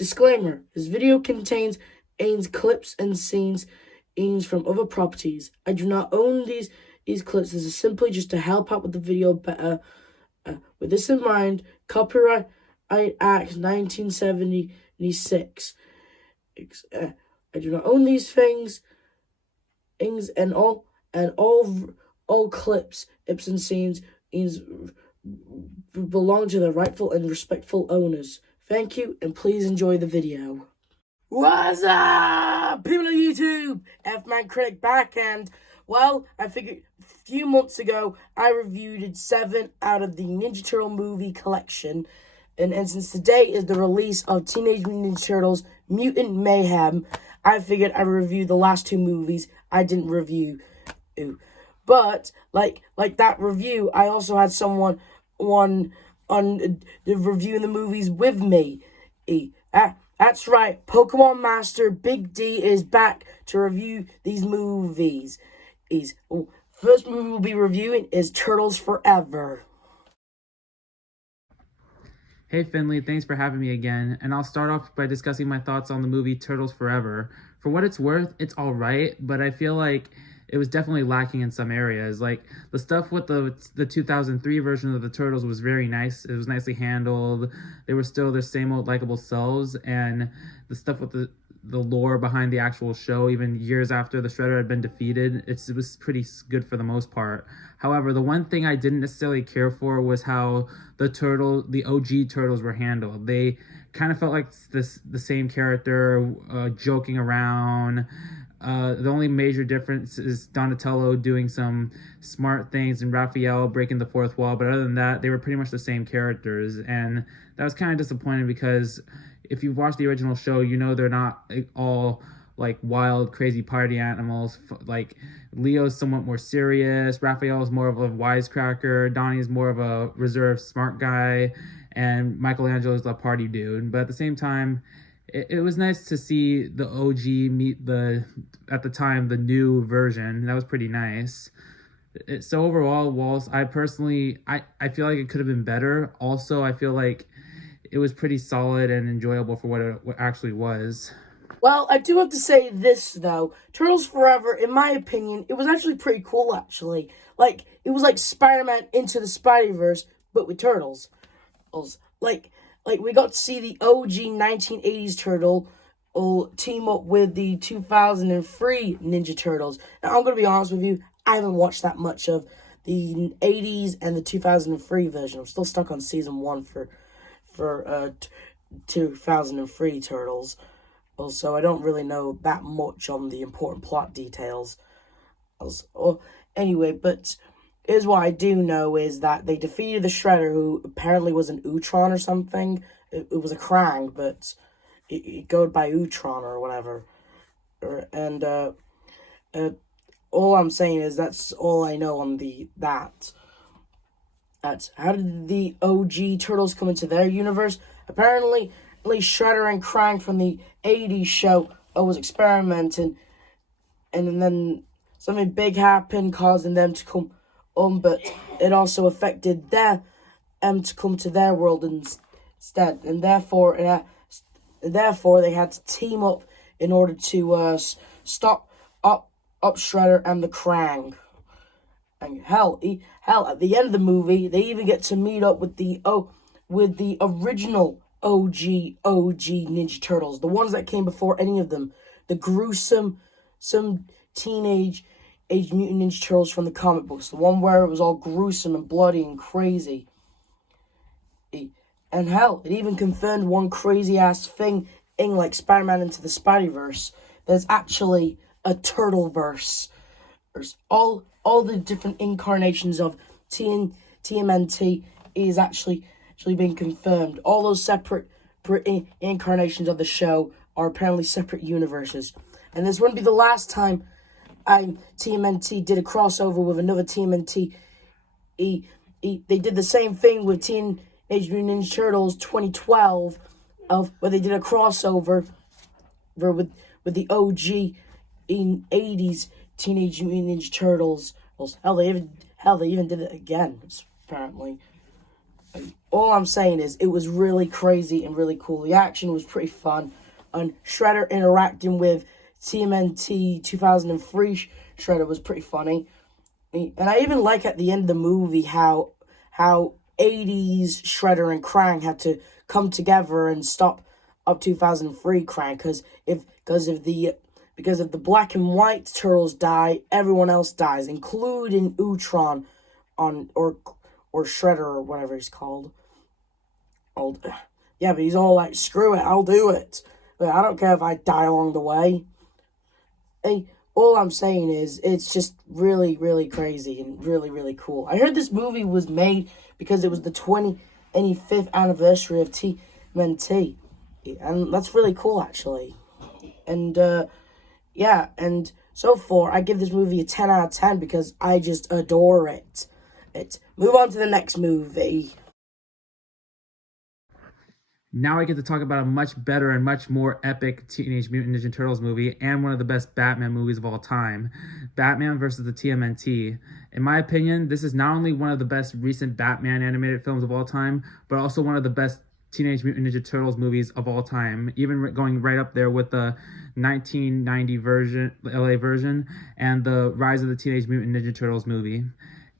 Disclaimer: this video contains clips and scenes from other properties. I do not own these clips. This is simply just to help out with the video better. With this in mind, Copyright Act 1976. I do not own these things and all clips and scenes belong to the rightful and respectful owners. Thank you, and please enjoy the video. What's up, people on YouTube? F-Man Critic back, and, well, I figured a few months ago, I reviewed 7 out of the Ninja Turtle movie collection, and since today is the release of Teenage Mutant Ninja Turtles Mutant Mayhem, I figured I'd review the last 2 movies I didn't review. But, like that review, I also had someone on reviewing the movies with me. That's right, Pokemon Master Big D is back to review these movies. First movie we'll be reviewing is Turtles Forever. Hey Finley, thanks for having me again, and I'll start off by discussing my thoughts on the movie Turtles Forever. For what it's worth, it's alright, but I feel like it was definitely lacking in some areas. Like, the stuff with the 2003 version of the Turtles was very nice. It was nicely handled. They were still their same old likable selves, and the stuff with the lore behind the actual show, even years after the Shredder had been defeated, it was pretty good for the most part. However, the one thing I didn't necessarily care for was how the OG Turtles were handled. They kind of felt like the same character, joking around. The only major difference is Donatello doing some smart things and Raphael breaking the fourth wall, but other than that, they were pretty much the same characters, and that was kind of disappointing because if you've watched the original show, you know they're not all like wild, crazy party animals. Like, Leo's somewhat more serious, Raphael's more of a wisecracker, Donnie's more of a reserved, smart guy, and Michelangelo's a party dude. But at the same time, it was nice to see the OG meet at the time, the new version. That was pretty nice. So overall, Walls, I personally feel like it could have been better. Also, I feel like it was pretty solid and enjoyable for what it actually was. Well, I do have to say this, though. Turtles Forever, in my opinion, it was actually pretty cool, actually. Like, it was like Spider-Man Into the Spideyverse, but with turtles. Like, we got to see the OG 1980s Turtle team up with the 2003 Ninja Turtles. Now, I'm going to be honest with you, I haven't watched that much of the 80s and the 2003 version. I'm still stuck on season 1 for 2003 Turtles. Also, I don't really know that much on the important plot details. Anyway, but here's what I do know is that they defeated the Shredder, who apparently was an Utron or something. It was a Krang, but it goes by Utron or whatever. And all I'm saying is that's all I know on that. How did the OG Turtles come into their universe? Apparently, Shredder and Krang from the 80s show was experimenting, and then something big happened, causing them to come but it also affected them to come to their world instead, and therefore they had to team up in order to stop up Shredder and the Krang. And hell, at the end of the movie, they even get to meet up with the original OG Ninja Turtles, the ones that came before any of them, the gruesome, Teenage Mutant Ninja Turtles from the comic books, the one where it was all gruesome and bloody and crazy. And hell, it even confirmed one crazy-ass thing in, like, Spider-Man Into the Spideyverse. There's actually a Turtleverse. There's all the different incarnations of TNMT is actually been confirmed. All those separate incarnations of the show are apparently separate universes. And this wouldn't be the last time TNMT did a crossover with another TNMT. They did the same thing with Teenage Mutant Ninja Turtles 2012, where they did a crossover with the OG in 80s Teenage Mutant Ninja Turtles. Hell, they even did it again, apparently. All I'm saying is it was really crazy and really cool. The action was pretty fun. And Shredder interacting with TNMT 2003 Shredder was pretty funny. And I even like at the end of the movie how 80s Shredder and Krang had to come together and stop up 2003 Krang because if the black and white turtles die, everyone else dies, including Ultron or Shredder or whatever he's called. Yeah, but he's all like, screw it, I'll do it. But I don't care if I die along the way. Hey, all I'm saying is, it's just really, really crazy and really, really cool. I heard this movie was made because it was the 25th anniversary of TNMT. And that's really cool, actually. And, yeah, and so far, I give this movie a 10 out of 10 because I just adore it. Move on to the next movie. Now I get to talk about a much better and much more epic Teenage Mutant Ninja Turtles movie and one of the best Batman movies of all time, Batman vs. the TMNT. In my opinion, this is not only one of the best recent Batman animated films of all time, but also one of the best Teenage Mutant Ninja Turtles movies of all time, even going right up there with the 1990 version, LA version, and the Rise of the Teenage Mutant Ninja Turtles movie.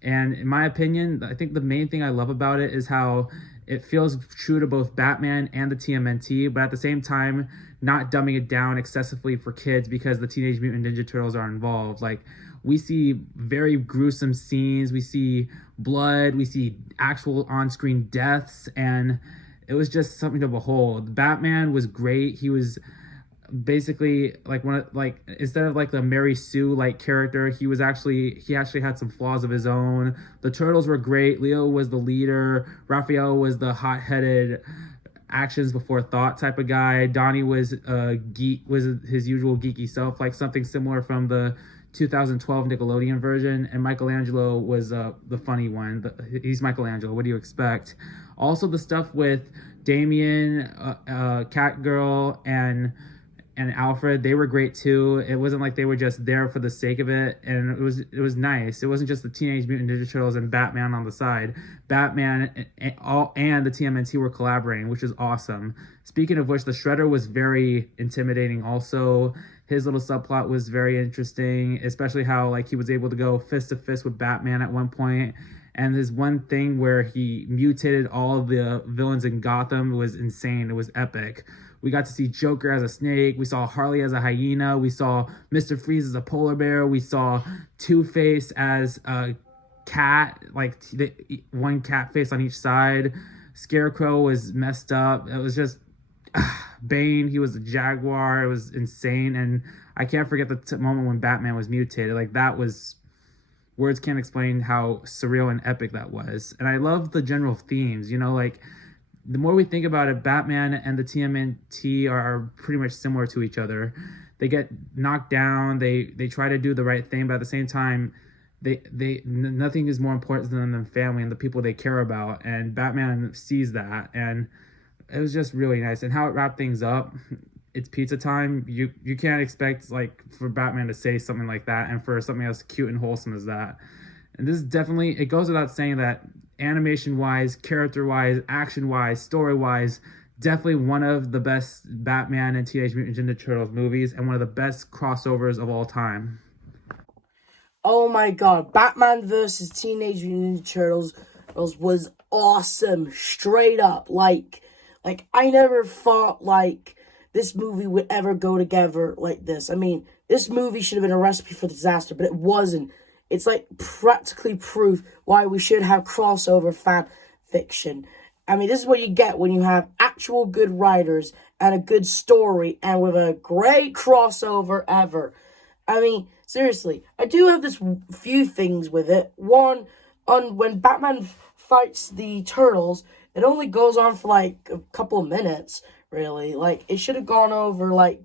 And in my opinion, I think the main thing I love about it is how it feels true to both Batman and the TMNT, but at the same time, not dumbing it down excessively for kids because the Teenage Mutant Ninja Turtles are involved. Like, we see very gruesome scenes, we see blood, we see actual on-screen deaths, and it was just something to behold. Batman was great. He was basically instead of like the Mary Sue like character, he actually had some flaws of his own. The Turtles were great. Leo was the leader. Raphael was the hot-headed actions before thought type of guy. Donnie was his usual geeky self, like something similar from the 2012 Nickelodeon version. And Michelangelo was the funny one. He's Michelangelo. What do you expect? Also, the stuff with Damien, Catgirl, and Alfred, they were great too. It wasn't like they were just there for the sake of it, and it was nice. It wasn't just the Teenage Mutant Ninja Turtles and Batman on the side. Batman and the TMNT were collaborating, which is awesome. Speaking of which, the Shredder was very intimidating also. His little subplot was very interesting, especially how like he was able to go fist to fist with Batman at one point. And this one thing where he mutated all of the villains in Gotham was insane. It was epic. We got to see Joker as a snake. We saw Harley as a hyena. We saw Mr. Freeze as a polar bear. We saw Two-Face as a cat, like one cat face on each side. Scarecrow was messed up. It was just Bane. He was a jaguar. It was insane. And I can't forget the moment when Batman was mutated. Like, that was... words can't explain how surreal and epic that was. And I love the general themes, like the more we think about it, Batman and the TMNT are pretty much similar to each other. They get knocked down, they try to do the right thing, but at the same time, nothing is more important to them than family and the people they care about. And Batman sees that, and it was just really nice. And how it wrapped things up, it's pizza time. You can't expect like for Batman to say something like that and for something as cute and wholesome as that. And this is definitely, it goes without saying that animation wise, character wise, action wise, story wise, definitely one of the best Batman and Teenage Mutant Ninja Turtles movies and one of the best crossovers of all time. Oh my god, Batman vs. Teenage Mutant Ninja Turtles was awesome, straight up. Like I never thought like this movie would ever go together like this. I mean, this movie should have been a recipe for disaster, but it wasn't. It's like practically proof why we should have crossover fan fiction. I mean, this is what you get when you have actual good writers and a good story and with a great crossover ever. I mean, seriously, I do have this few things with it. One, when Batman fights the Turtles, it only goes on for like a couple of minutes, really. Like, it should have gone over like,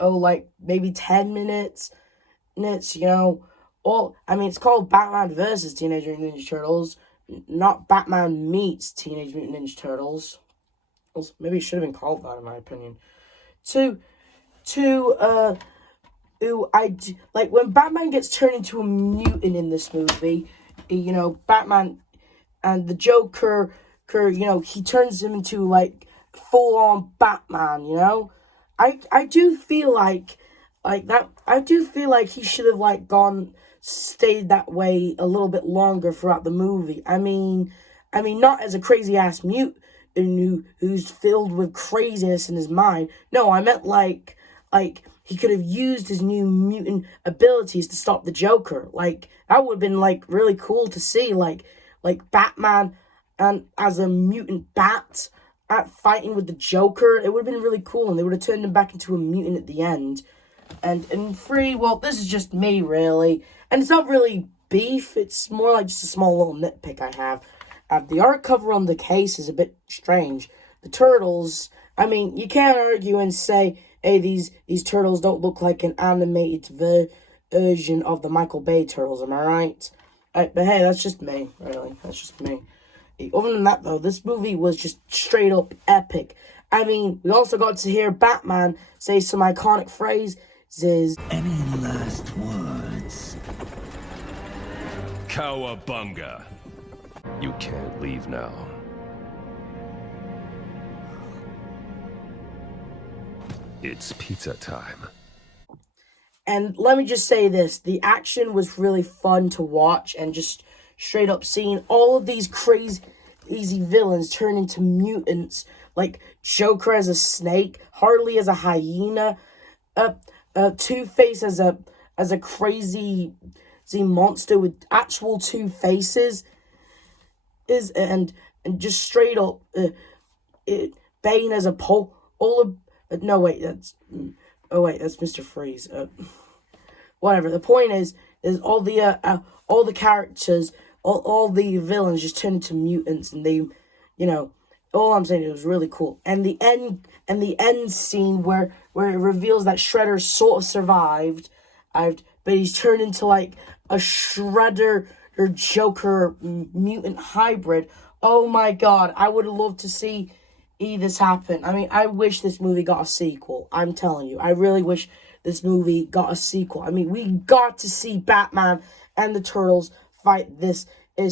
like maybe 10 minutes, it's called Batman versus Teenage Mutant Ninja Turtles, not Batman meets Teenage Mutant Ninja Turtles. Maybe it should have been called that, in my opinion. When Batman gets turned into a mutant in this movie, Batman the Joker, he turns him into like full-on Batman. I do feel like that. I do feel like he should have like stayed that way a little bit longer throughout the movie. I mean, not as a crazy ass mute who's filled with craziness in his mind. No, I meant like he could have used his new mutant abilities to stop the Joker. Like that would have been like really cool to see. Like Batman and as a mutant bat at fighting with the Joker. It would have been really cool, and they would have turned him back into a mutant at the end. And in 3, well, this is just me, really. And it's not really beef. It's more like just a small little nitpick I have. The art cover on the case is a bit strange. The turtles, I mean, you can't argue and say, hey, these turtles don't look like an animated version of the Michael Bay turtles, am I right? But hey, that's just me, really. That's just me. Other than that, though, this movie was just straight up epic. I mean, we also got to hear Batman say some iconic phrases. Any last words? Cowabunga. You can't leave now. It's pizza time. And let me just say this. The action was really fun to watch, and just straight up seeing all of these crazy villains turn into mutants. Like Joker as a snake, Harley as a hyena, Two-Face as a crazy monster with actual 2 faces, and just straight up Bane as a no wait, that's Mr. Freeze. Whatever. The point is all the characters, all the villains just turn into mutants, and they, all I'm saying, it was really cool. And the end scene where it reveals that Shredder sort of survived, but he's turned into like a Shredder or Joker mutant hybrid. Oh my god, I would love to see this happen. I mean, I wish this movie got a sequel. I'm telling you, I really wish this movie got a sequel. I mean, we got to see Batman and the Turtles fight this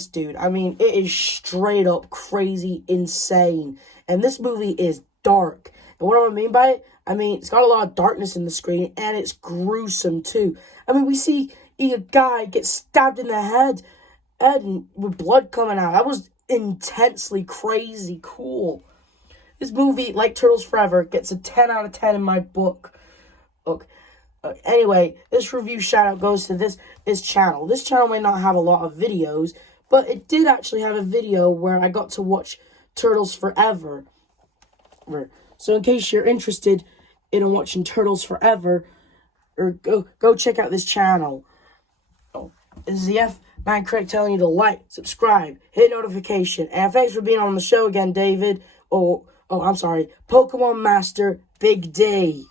dude. I mean, it is straight up crazy insane. And this movie is dark. And what do I mean by it? I mean, it's got a lot of darkness in the screen, and it's gruesome too. I mean, we see a guy get stabbed in the head and with blood coming out. That was intensely crazy cool. This movie, like Turtles Forever, gets a 10 out of 10 in my book. Look, anyway, this review shout-out goes to this channel. This channel may not have a lot of videos, but it did actually have a video where I got to watch Turtles Forever. So in case you're interested in watching Turtles Forever, or go check out this channel. This is the F-Man Critic telling you to like, subscribe, hit notification. And thanks for being on the show again, David. Oh, I'm sorry. Pokemon Master Big D.